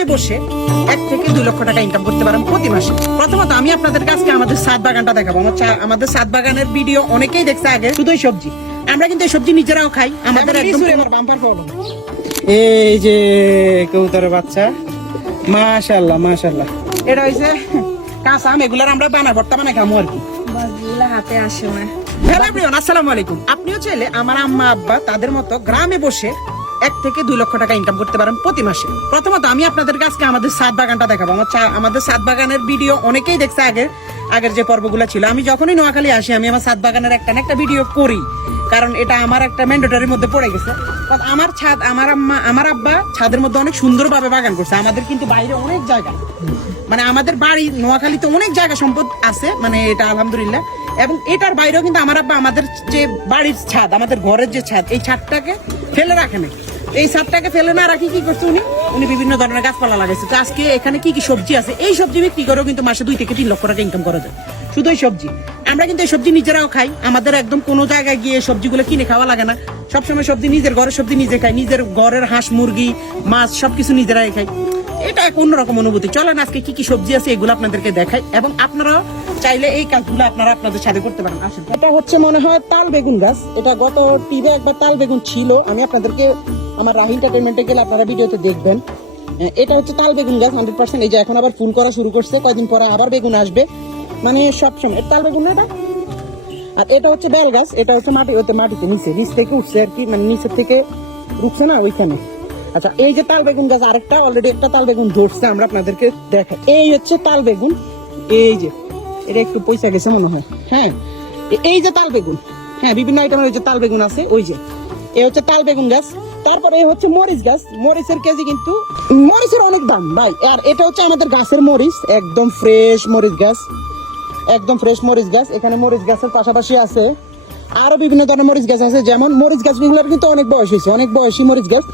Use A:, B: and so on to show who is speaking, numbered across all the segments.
A: গ্রামে বসে এক থেকে দুই লক্ষ টাকা ইনকাম করতে পারেন প্রতি মাসে। প্রথমত আমি আপনাদের কাছে আমাদের সাত বাগানটা দেখাবো। আমার চা- আমাদের সাত বাগানের ভিডিও অনেকেই দেখছে আগে শুধুই সবজি। আমরা কিন্তু এই সবজি নিজেরাও খাই আমাদের একদম বাম্পার প্রবলেম এই যে কবুতরের বাচ্চা। মাশাল্লাহ মাশাল্লাহ এটা হইছে কাঁচা আম এগুলার আমরা বানা ভর্তা বানাই খামো আর কি।
B: হাতে আসে না।
A: হ্যালো আসসালামু আলাইকুম। আপনিও চাইলে আমার আম্মা আব্বা তাদের মতো গ্রামে বসে এক থেকে দুই লক্ষ টাকা ইনকাম করতে পারেন প্রতি মাসে। প্রথমত আমি আপনাদের কাছে আমাদের সাত বাগানটা দেখাবো। আমার আমাদের সাত বাগানের ভিডিও অনেকেই দেখছে আগে আগের যে পর্বগুলো ছিল। আমি যখনই নোয়াখালী আসি, আমি আমার সাত বাগানের একটা একটা ভিডিও করি। কারণ এটা আমার একটা ম্যান্ডেটরির মধ্যে পড়ে গেছে। আমার ছাদ, আমার আম্মা, আমার আব্বা ছাদের মধ্যে অনেক সুন্দরভাবে বাগান করছে। আমাদের কিন্তু বাইরে অনেক জায়গা। মানে আমাদের বাড়ি নোয়াখালীতে অনেক জায়গা সম্পদ আছে মানে এটা আলহামদুলিল্লাহ। এবং এটার বাইরেও কিন্তু আমার আব্বা আমাদের যে বাড়ির ছাদ, আমাদের ঘরের যে ছাদ, এই ছাদটাকে ফেলে রাখে না এই ছাদটাকে ফেলে না রাখি, কি করছে উনি? উনি বিভিন্ন ধরনের গাছপালা লাগাইছে। তো আজকে এখানে কি কি সবজি আছে? এই সবজি বিক্রি করেও কিন্তু মাসে দুই থেকে তিন লক্ষ টাকা ইনকাম করা যায়। শুধু এই সবজি। আমরা কিন্তু এই সবজি নিজেরাও খাই। আমাদের একদম কোনো জায়গায় গিয়ে সবজিগুলো কিনে খাওয়া লাগে না। সবসময় সবজি নিজের ঘরের সবজি নিজে খাই। নিজের ঘরের হাঁস, মুরগি, মাছ, সবকিছু নিজেরাই খাই। এটা এক অন্যরকম অনুভূতি। চলেন আজকে কি কি সবজি আছে এগুলো আপনাদেরকে দেখাই। এবং আপনারা চাইলে এই কাজগুলো আপনারা আপনাদের সাথে করতে পারেন। আসেন। এটা হচ্ছে মনে হয় তাল বেগুন গাছ। এটা গত টিভে একবার তাল বেগুন ছিল। আমি আপনাদেরকে আমার রাহি এন্টারটেনমেন্টে গেলে আপনারা ভিডিওতে দেখবেন। এটা হচ্ছে তাল বেগুন গাছ হান্ড্রেড পার্সেন্ট এই যে এখন আবার ফুল করা শুরু করছে, কয়দিন পরে আবার বেগুন আসবে। মানে সবসময় তাল বেগুন এটা? আর এটা হচ্ছে বেল গাছ, এটা হচ্ছে মাটি ওতে মাটিতে নিচে, নিচ থেকে উঠছে আর কি মানে নিচের থেকে উঠছে না ওইখানে। আচ্ছা এই যে তাল বেগুন গাছ, আরেকটা অলরেডি একটা তাল বেগুন ধরছে, আমরা আপনাদেরকে দেখাই এই হচ্ছে তাল বেগুন। এই যে, এটা একটু পয়সা গেছে মনে হয়। হ্যাঁ এই যে তাল বেগুন। হ্যাঁ বিভিন্ন আইটেমের ওই যে তাল বেগুন আছে, ওই যে। এই হচ্ছে তাল বেগুন গাছ। তারপরে হচ্ছে মরিচ গাছ। মরিচের কেজি কিন্তু মরিচের অনেক দাম, ভাই। আর এটা হচ্ছে আমাদের গাছের মরিচ, একদম ফ্রেশ মরিচ গাছ। একদম ফ্রেশ মরিচ গাছ। এখানে মরিচ গাছের পাশাপাশি আছে আরও বিভিন্ন ধরনের মরিচ গাছ আছে। যেমন মরিচ গাছগুলোর কিন্তু অনেক বয়স হয়েছে, অনেক বয়সী মরিচ গাছ।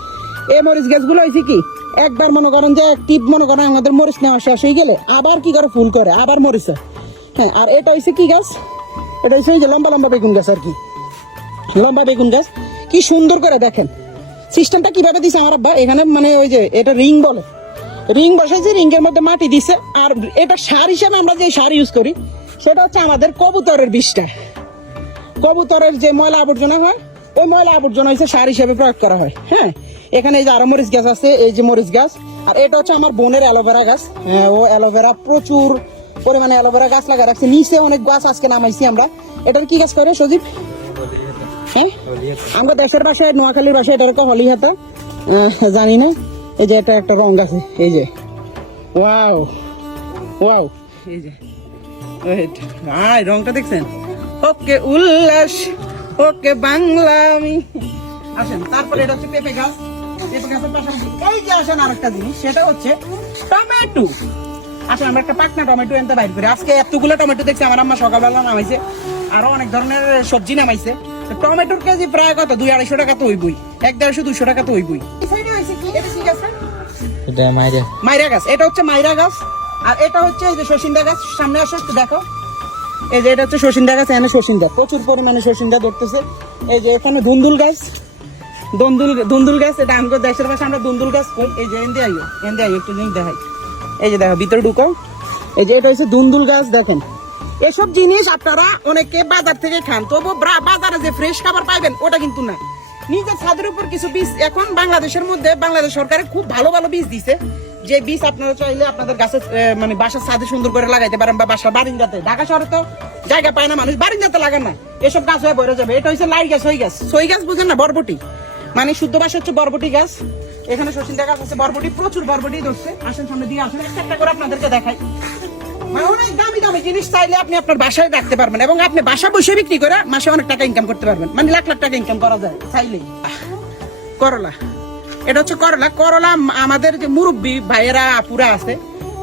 A: এই মরিচ গাছগুলো হয়েছে কি, একবার মনে করেন যে টিপ মনে করেন আমাদের মরিচ নেওয়া শেষ হয়ে গেলে আবার কি করে ফুল করে? আবার মরিচ। হ্যাঁ আর এটা হয়েছে কি গাছ? এটা যে লম্বা লম্বা বেগুন গাছ আর কি। লম্বা বেগুন গাছ। কি সুন্দর করে দেখেন। সিস্টেমটা কীভাবে দিছে আমার আব্বা? এখানে মানে ওই যে এটা রিং বলে। রিং বসাইছে এর মধ্যে মাটি দিছে আর এটা সার হিসেবে আমরা যে সার ইউজ করি সেটা হচ্ছে আমাদের কবুতরের বিষটা। কবুতরের যে ময়লা আবর্জনা হয় ওই ময়লা আবর্জনা হচ্ছে সার হিসেবে প্রয়োগ করা হয় হ্যাঁ? এখানে এই যে আরও মরিচ গাছ আছে এই যে মরিচ গাছ আর এটা হচ্ছে আমার বোনের অ্যালোভেরা গাছ। হ্যাঁ, ও অ্যালোভেরা প্রচুর পরিমাণে অ্যালোভেরা গাছ লাগা রাখছে। নিচে অনেক গাছ আজকে নামাইছি আমরা। এটার কি গাছ করে সজীব? হ্যাঁ আমরা দেশের ভাষায় নোয়াখালীর ভাষায় এটার হলি হাতা। আহ, জানি না। এই যে এটা একটা রং আছে। এই যে। ওয়াও। ওয়াও। এই যে। আয় রংটা দেখছেন? ওকে উল্লাস ওকে বাংলা আমি। আসেন তারপরে এটা হচ্ছে পেঁপে গাছ। পেঁপে গাছের পাশাপাশি এই যে আসেন আরেকটা জিনিস সেটা হচ্ছে টমেটো। আসেন আমরা একটা পাকনা টমেটো এনতে বাইর করি। আজকে এতগুলো টমেটো দেখছি আমার আম্মা সকালবেলা নামাইছে। আরও অনেক ধরনের সবজি নামাইছে। টমেটোর কেজি প্রায় কত? দুই আড়াইশো টাকা তো হইবই। এক দেড়শো দুইশো টাকা তো হইবই।
C: মাইরে।
A: গাছ। এটা হচ্ছে মাইরা গাছ। আর এটা হচ্ছে এই যে শশিন্দা গাছ। সামনে আসো একটু দেখো। এই যে এটা হচ্ছে শশিন্দা গাছ এখানে শশিন্দা প্রচুর পরিমাণে শশিন্দা ধরতেছে। এই যে এখানে দুন্দুল গাছ। দন্দুল দুন্দুল গাছ এটা আমাদের দেশের পাশে আমরা দুন্দুল গাছ কই? এই যে এনদে আইও এনদে আইও একটু জিনিস দেখাই। এই যে দেখো ভিতরে ঢুকো এই যে এটা হচ্ছে দুন্দুল গাছ দেখেন। এসব জিনিস আপনারা অনেকে বাজার থেকে খান। তবু বাজারে যে ফ্রেশ খাবার পাইবেন, ওটা কিন্তু না। নিজের ছাদের উপর কিছু বীজ, এখন বাংলাদেশের মধ্যে, বাংলাদেশ সরকারে খুব ভালো ভালো বীজ দিছে। যে বীজ আপনারা চাইলে আপনাদের গাছের মানে বাসার ছাদে সুন্দর করে লাগাইতে পারেন, বা বাসার বারিন্দাতে। ঢাকা শহরে তো জায়গা পায় না, মানুষ বারিন্দাতে লাগান না। এসব গাছ হয়ে বড় যাবে। এটা হচ্ছে লাই গাছ সই গাছ। সই গাছ বুঝেন না, বরবটি। মানে শুদ্ধ ভাষা হচ্ছে বরবটি গাছ। এখানে শচীন গাছ আছে, বরবটি, প্রচুর বরবটি ধরছে। আসেন সামনে দিয়ে আসেন একটা করে আপনাদেরকে দেখাই। অনেক দামি দামি জিনিস চাইলে আপনি আপনার বাসায় রাখতে পারবেন এবং আপনি বাসা বসে বিক্রি করে মাসে অনেক টাকা ইনকাম করতে পারবেন। মানে লাখ লাখ টাকা ইনকাম করা যায়, চাইলেই। করলা। এটা হচ্ছে করলা। করলা আমাদের যে মুরব্বী ভাইয়েরা, আপুরা আছে,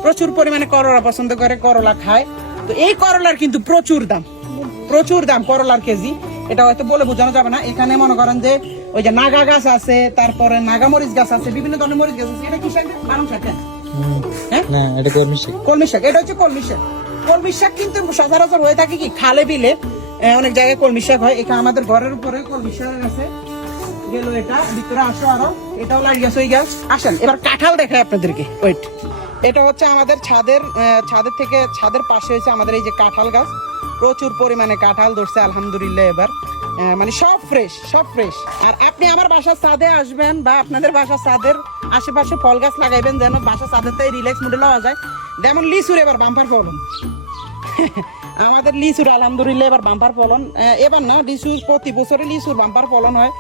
A: প্রচুর পরিমাণে করলা পছন্দ করে, করলা খায়। তো এই করলার কিন্তু প্রচুর দাম। প্রচুর দাম করলার কেজি। এটা হয়তো বলে বোঝানো যাবে না। এখানে মনে করেন যে ওই যে নাগা গাছ আছে, তারপরে নাগা মরিচ গাছ আছে, বিভিন্ন ধরনের মরিচ গাছ আছে। এটা কি হ্যাঁ? হ্যাঁ
C: না এটা কর্মী শিখ
A: কলমি শাক এটা হচ্ছে কলমি শাক কলমি শাক কিন্তু সচরাচর হয়ে থাকে কি? খালে বিলে অনেক জায়গায় কলমি শাক হয়। এখানে আমাদের ঘরের উপরে কলমি শাক আছে গেল এটা ভিতরে আসো আরও। এটাও লাগিয়ে ওই গাছ। আসেন এবার কাঁঠাল দেখাই আপনাদেরকে। ওয়েট এটা হচ্ছে আমাদের ছাদের ছাদের থেকে ছাদের পাশে হয়েছে আমাদের এই যে কাঁঠাল গাছ। প্রচুর পরিমাণে কাঁঠাল ধরছে আলহামদুলিল্লাহ এবার। মানে সব ফ্রেশ সব ফ্রেশ আর আপনি আমার বাসার ছাদে আসবেন বা আপনাদের বাসার ছাদের আশেপাশে ফল গাছ লাগাইবেন যেন বাসার ছাদের থেকে রিল্যাক্স মুডে লওয়া যায়। যেমন লিচুর এবার বাম্পার ফলন। আমাদের লিচুর আলহামদুলিল্লাহ এবার বাম্পার ফলন। এবার না লিচুর প্রতি বছরে লিচুর বাম্পার ফলন হয়।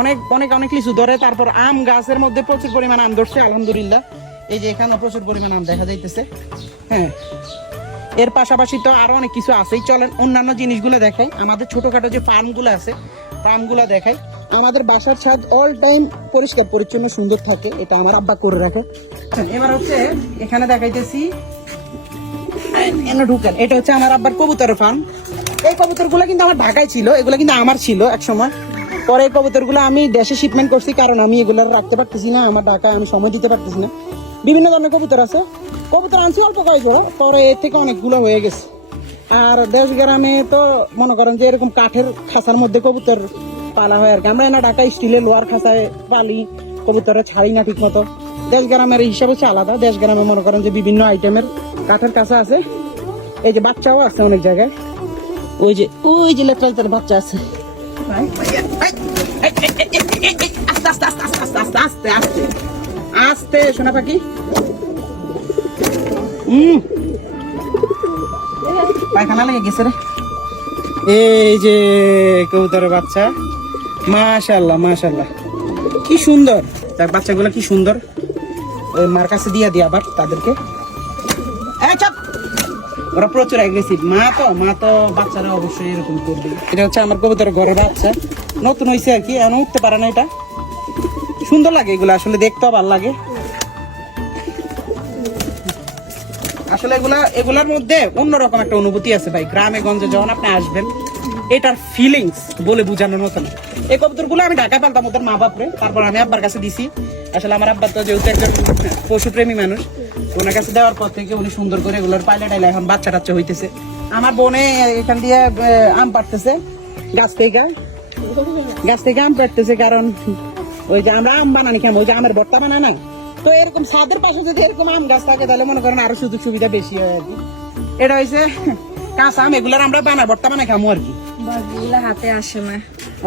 A: অনেক অনেক অনেক লিচু ধরে, তারপর আম গাছের মধ্যে প্রচুর পরিমাণ আম ধরছে, আলহামদুলিল্লাহ। এই যে এখানে প্রচুর পরিমাণ আম দেখা যাইতেছে। হ্যাঁ এর পাশাপাশি তো আরও অনেক কিছু আছেই। চলেন অন্যান্য জিনিসগুলো দেখাই। আমাদের ছোটোখাটো যে ফার্মগুলো আছে ফার্মগুলো দেখাই। আমাদের বাসার ছাদ অল টাইম পরিষ্কার, পরিচ্ছন্ন, সুন্দর থাকে, এটা আমার আব্বা করে রাখে। এবার হচ্ছে এখানে দেখাইতেছি। এনে ঢুকেন, এটা হচ্ছে আমার আব্বার কবুতরের ফার্ম এই কবুতরগুলো কিন্তু আমার ঢাকায় ছিল, এগুলো কিন্তু আমার ছিল এক সময় পরে এই কবুতরগুলো আমি দেশে শিপমেন্ট করছি, কারণ আমি এগুলো রাখতে পারতেছি না, আমার ঢাকায় আমি সময় দিতে পারতেছি না। বিভিন্ন ধরনের কবুতর আছে। কবুতর আনছি অল্প কয়েকগুলো পরে এর থেকে অনেকগুলো হয়ে গেছে। আর দেশ গ্রামে তো মনে করেন যে এরকম কাঠের খাঁচার মধ্যে কবুতর পালা হয় আর কি। আমরা না ঢাকায় স্টিলের লোহার খাঁচায় পালি কবুতরে ছাড়ি না ঠিক মতো দেশ গ্রামের হিসাব হচ্ছে আলাদা। দেশ গ্রামে মনে করেন যে বিভিন্ন আইটেমের কাঠের কাঁচা আছে। এই যে বাচ্চাও আছে অনেক জায়গায়। ওই যে ওই যে লেটার বাচ্চা আছে। আস্তে আস্তে আস্তে আস্তে আস্তে আস্তে আস্তে আস্তে। আস্তে সোনা পাখি। হুম পায়খানা লেগে গেছে রে। এই যে কবুতরের বাচ্চা। মাশাল্লাহ মাশাল্লাহ কি সুন্দর। তার বাচ্চাগুলো কি সুন্দর। ওই মার কাছে দিয়া দিয়া আবার তাদেরকে। ওরা প্রচুর অ্যাগ্রেসিভ মা তো মা তো বাচ্চারা অবশ্যই এরকম করবে। এটা হচ্ছে আমার কবুতরের ঘরের বাচ্চা। নতুন হয়েছে আর কি এমন উঠতে পারে না এটা। সুন্দর লাগে এগুলো, আসলে দেখতেও ভালো লাগে। আসলে এগুলা, এগুলার মধ্যে অন্যরকম একটা অনুভূতি আছে ভাই। গ্রামে, গঞ্জে যখন আপনি আসবেন এটার ফিলিংস বলে বোঝানোর মতো না এই কবুতরগুলো আমি ঢাকায় পালতাম ওদের মা বাপরে। তারপর আমি আব্বার কাছে দিছি। আসলে আমার আব্বা তো যেহেতু একজন পশুপ্রেমী মানুষ, ওনার কাছে দেওয়ার পর থেকে উনি সুন্দর করে এগুলোর পাইলে টাইলে এখন বাচ্চা টাচ্চা হইতেছে। আমার বোনে এখান দিয়ে আম পাড়তেছে, গাছ থেকে। গাছ থেকে আম পাড়তেছে কারণ ওই যে আমরা আম বানানি কেমন ওই যে আমের ভর্তা বানায় না তো এরকম ছাদের পাশে যদি এরকম আম গাছ থাকে তাহলে মনে করেন আরও সুযোগ সুবিধা বেশি হয় আর কি। এটা হয়েছে কাঁচা আম, এগুলার আমরা বানাই ভর্তা বানাই খামো আর কি।
B: হাতে আসে না।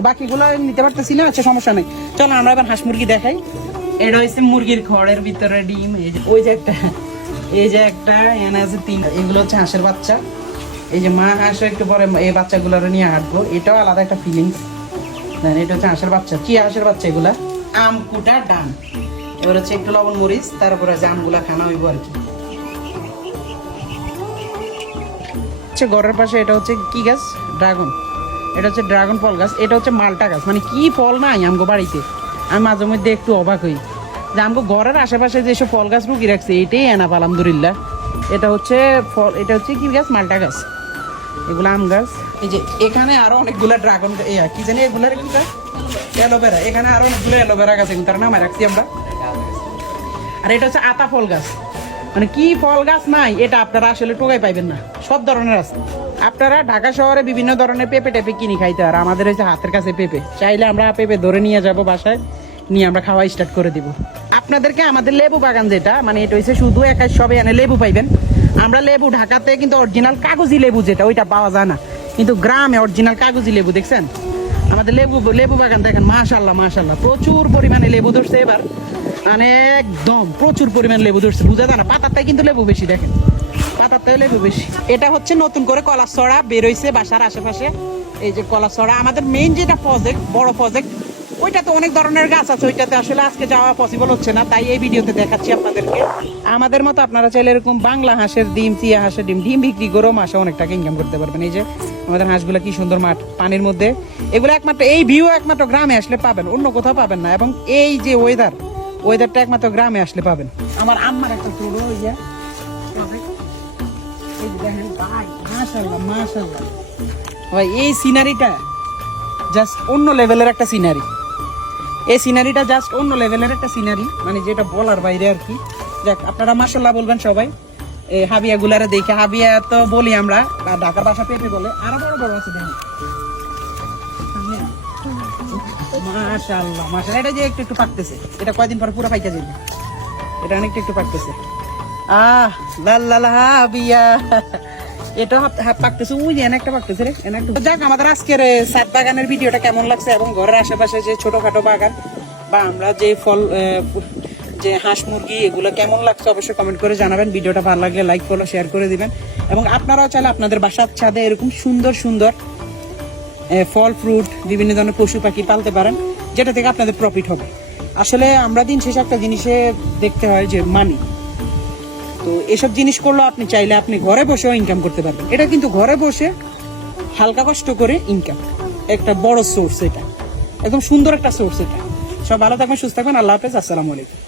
A: বাকিগুলো নিতে পারতেছি সমস্যা নেই। চলো আমরা এবার হাঁস মুরগি দেখাই। এটা হচ্ছে মুরগির খড়ের ভিতরে ডিম ওই যে একটা, এই যে একটা এনে এগুলো হচ্ছে হাঁসের বাচ্চা। এই যে মা হাঁস একটু পরে এই বাচ্চাগুলো নিয়ে হাঁটবো। এটাও আলাদা একটা ফিলিংস এটা হচ্ছে হাঁসের বাচ্চা। কি হাঁসের বাচ্চা এগুলা? আম, কুটা, ডান। এবার হচ্ছে একটু লবণ, মরিচ, তারপরে যে আমগুলা খানা হইব আর কি। হচ্ছে ঘরের পাশে এটা হচ্ছে কি গাছ? ড্রাগন। এটা হচ্ছে ড্রাগন ফল গাছ, এটা হচ্ছে মালটা গাছ। মানে কি ফল নাই আমগো বাড়িতে? আমি মাঝে মধ্যে একটু অবাক হই। যে আমগো ঘরের আশেপাশে যেসব ফল গাছ রুগী রাখছে, এটাই এনাফ, আলহামদুলিল্লাহ। এটা হচ্ছে ফল, এটা হচ্ছে কি গাছ? মালটা গাছ। এগুলো আম গাছ। এই যে এখানে আরও অনেকগুলা ড্রাগন কি জানি এগুলার কি গাছ? অ্যালোভেরা। এখানে আরও অনেকগুলো অ্যালোভেরা গাছ তার নামে রাখছি আমরা। আর এটা হচ্ছে আতা ফল গাছ। মানে কি ফল গাছ নাই, এটা আপনারা আসলে টোকাই পাইবেন না। সব ধরনের আছে। আপনারা ঢাকা শহরে বিভিন্ন ধরনের পেঁপে টেপে কিনে খাইতে আর আমাদের হচ্ছে হাতের কাছে পেঁপে, চাইলে আমরা পেঁপে ধরে নিয়ে যাব বাসায়, নিয়ে আমরা খাওয়া স্টার্ট করে দিব। আপনাদেরকে আমাদের লেবু বাগান যেটা মানে এটা হচ্ছে শুধু একাই সবে এনে লেবু পাইবেন। আমরা লেবু ঢাকাতে কিন্তু অরিজিনাল কাগজি লেবু যেটা, ওইটা পাওয়া যায় না। কিন্তু গ্রামে অরিজিনাল কাগজি লেবু, দেখছেন? আমাদের লেবু লেবু বাগান দেখেন মাশাল্লাহ মাশাল্লাহ প্রচুর পরিমাণে লেবু ধরছে এবার। মানে একদম প্রচুর পরিমাণে লেবু ধরছে, বুঝা যায় না পাতারটাই কিন্তু লেবু বেশি দেখেন। পাতারটাই লেবু বেশি। এটা হচ্ছে নতুন করে কলা ছড়া বেরোইছে বাসার আশেপাশে। এই যে কলা ছড়া আমাদের মেইন যেটা প্রজেক্ট বড় প্রজেক্ট ওইটাতে অনেক ধরনের গাছ আছে, ওইটাতে আসলে আজকে যাওয়া পসিবল হচ্ছে না, তাই এই ভিডিওতে দেখাচ্ছি আপনাদেরকে। আমাদের মতো আপনারা চাইলে এরকম বাংলা হাঁসের ডিম, চিয়া হাঁসের ডিম ডিম বিক্রি করেও মাসে অনেক টাকা ইনকাম করতে পারবেন। এই যে আমাদের হাঁসগুলো কি সুন্দর মাঠ, পানির মধ্যে। এগুলো একমাত্র, এই ভিউ একমাত্র গ্রামে আসলে পাবেন, অন্য কোথাও পাবেন না। এবং এই যে ওয়েদার ওয়েদারটা একমাত্র গ্রামে আসলে পাবেন। আমার আম্মার একটা ছোট ওই যে। এই সিনারিটা জাস্ট অন্য লেভেলের একটা সিনারি এই সিনারিটা জাস্ট অন্য লেভেলের একটা সিনারি মানে যেটা বলার বাইরে আর কি। দেখ আপনারা মাসাল্লাহ বলবেন সবাই। এই হাবিয়া গুলারে দেখে, হাবিয়া তো বলি আমরা ঢাকার ভাষা পেঁপে বলে, আরও বড় বড় আছে দেখুন। মাশাআল্লাহ মাশাআল্লাহ, এটা যে একটু একটু পাকতেছে, এটা কয়দিন পর পুরো পাইকা যাবে? এটা অনেকটা একটু পাকতেছে। এটা ওই একটা যাক, আমাদের আজকের বাগানের ভিডিওটা কেমন লাগছে এবং ঘরের আশেপাশে যে বাগান বা আমরা যে ফল যে হাঁস মুরগি, এগুলো কেমন লাগছে অবশ্যই কমেন্ট করে জানাবেন। ভিডিওটা ভালো লাগলে শেয়ার করে দিবেন। এবং আপনারাও চাইলে আপনাদের বাসার ছাদে এরকম সুন্দর সুন্দর ফল ফ্রুট বিভিন্ন ধরনের পশু পাখি পালতে পারেন, যেটা থেকে আপনাদের প্রফিট হবে। আসলে আমরা দিন শেষে একটা জিনিসে দেখতে হয় যে মানি তো এসব জিনিস করলে আপনি চাইলে আপনি ঘরে বসেও ইনকাম করতে পারবেন। এটা কিন্তু ঘরে বসে হালকা কষ্ট করে ইনকাম একটা বড় সোর্স এটা। একদম সুন্দর একটা সোর্স এটা। সব ভালো থাকবেন, সুস্থ থাকবেন। আল্লাহ হাফেজ। আসসালামু আলাইকুম।